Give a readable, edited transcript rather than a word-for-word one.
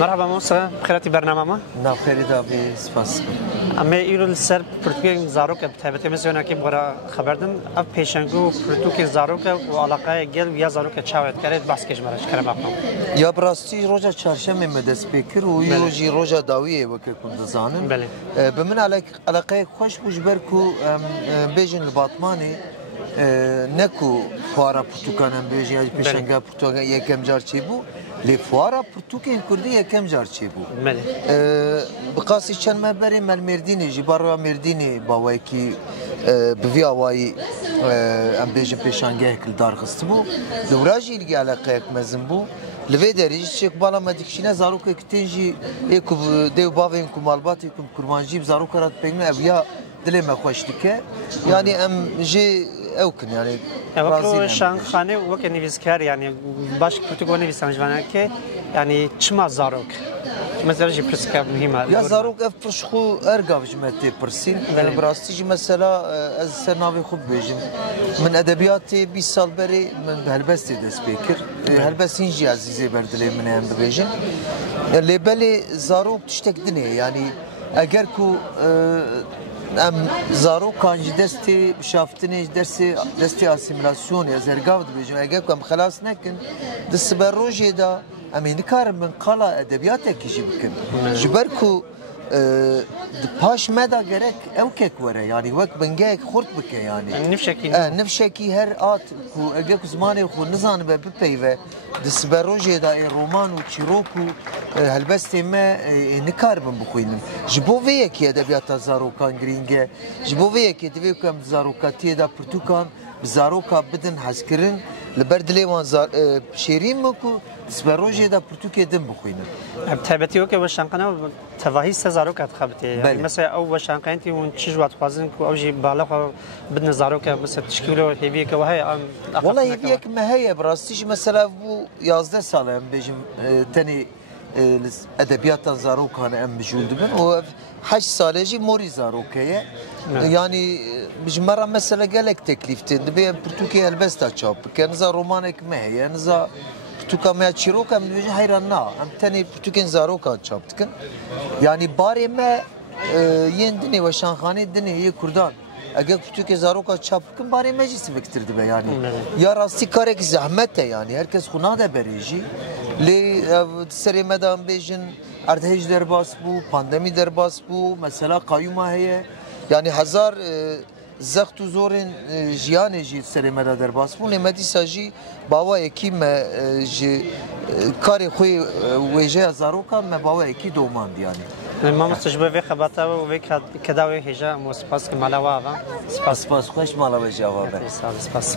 مرحبا موسى بخيرتي برنامج نعم خير دابي سپاس اما ایرو سر پرتوی زاروک بتابت مثلا که برای خبردم اب پیشنگو پرتوی زاروک و علاقه گل یا زاروک چاوت کرد بس کش مرش کرم اپنم یا براستی روزا چهارشنبه مدرس بکر و یوجی روزا داویه وکه کند زانن بله بمن علاقه خوش بجبر کو بیجن الباطمانی نکو فارا پرتوکانم بیجی پیشنگا پرتوکان یکم جار چی بو لفوارا پرتوکین کردی یکم جار چی بو بله بقاسی چند مبری مل مردینی جبارا مردینی باوی کی بوی آوایی ام بیجن پیشنگا کل دارخست بو دوراجی لگی علاقه یک مزن بو لوی دریج چک بالا مدکشینه زاروک کتنجی یک دیو باوین کمالباتی کم کرمانجی زاروک رات پیمه اویا دلی مخوش دیکه یعنی ام جی اوکن یعنی وقتی شان خانه وقت نویسکار یعنی باش پرتوی نویسنجوانه که یعنی چما زاروک مثلا جی پرسکا مهمه یا زاروک اف پرشخو ارگاوش متی پرسین براستی جی مثلا از سرناوی خوب بیجم من ادبیات 20 سال بری من هلبستی دست بکر هلبستین جی عزیزی بردلی من هم بیجم لیبلی زاروک تشتک دنیه یعنی اگر کو ام زارو کانجی دستی شافتنی دستی اسیمیلاسیون یا زرگاود بیجم اگر کم خلاص نکن دست بر روزی دا امین کار من قلا ادبیات کیجی بکن جبر کو پاش مدا گرک او که کوره یعنی وقت بنگه خورد بکه یعنی نفشکی هر آت کو اگر کو زمانی خو نزان به بپیوه دست بر روزی دا رومان و چیروکو هلبستی ما نکار من بخوینم جبو ویه که ادبیات زاروکان گرینگه جبو ویه که دوی کم زاروکاتی دا پرتوکان زاروکا بدن حسکرین لبردلی وان شیرین مکو سپروجی دا پرتوکی دم بخوینم بتابتی وکه وشانقنا تواهی زاروک خبته یعنی مثلا او وشانقنتی اون چیز وقت خوازن کو اوجی بالا بدن زاروک مثلا تشکیلو هیوی که وهای والله هیوی که ما هي براستیش مثلا بو 11 سال ام بجم تاني ادبیات زاروکان ام بجولد بن و 8 ساله جی موری زاروکه يعني بجمرة مثلا قالك تكليفتين دبي برتوكي هلبستا تشوب كان زا رومانك ما هي نزا برتوكا ما تشيروكا من وجه حيرانا ام تاني برتوكين زاروكا تشوبتكن يعني باري ما يندني وشانخاني الدنيا هي كردان اگر برتوكي زاروكا تشوبكن باري ما جيس بكتر دبي يعني يا راستي كارك زحمته يعني هركس خنا ده بريجي لي سري مدام بيجن اردهج درباس بو بانديمي درباس بو مثلا قايمه هي يعني هزار زخت و زورن جیان جی سر مدا در باسمون مدی ساجی باوا یکی ما جی کاری خوی وجه زاروکا ما باوا یکی دومان دیانی ما مستشبه في خبرته و في كداوي هجا مو سپاس که مالا واقع سپاس خوش مالا بجاوا سپاس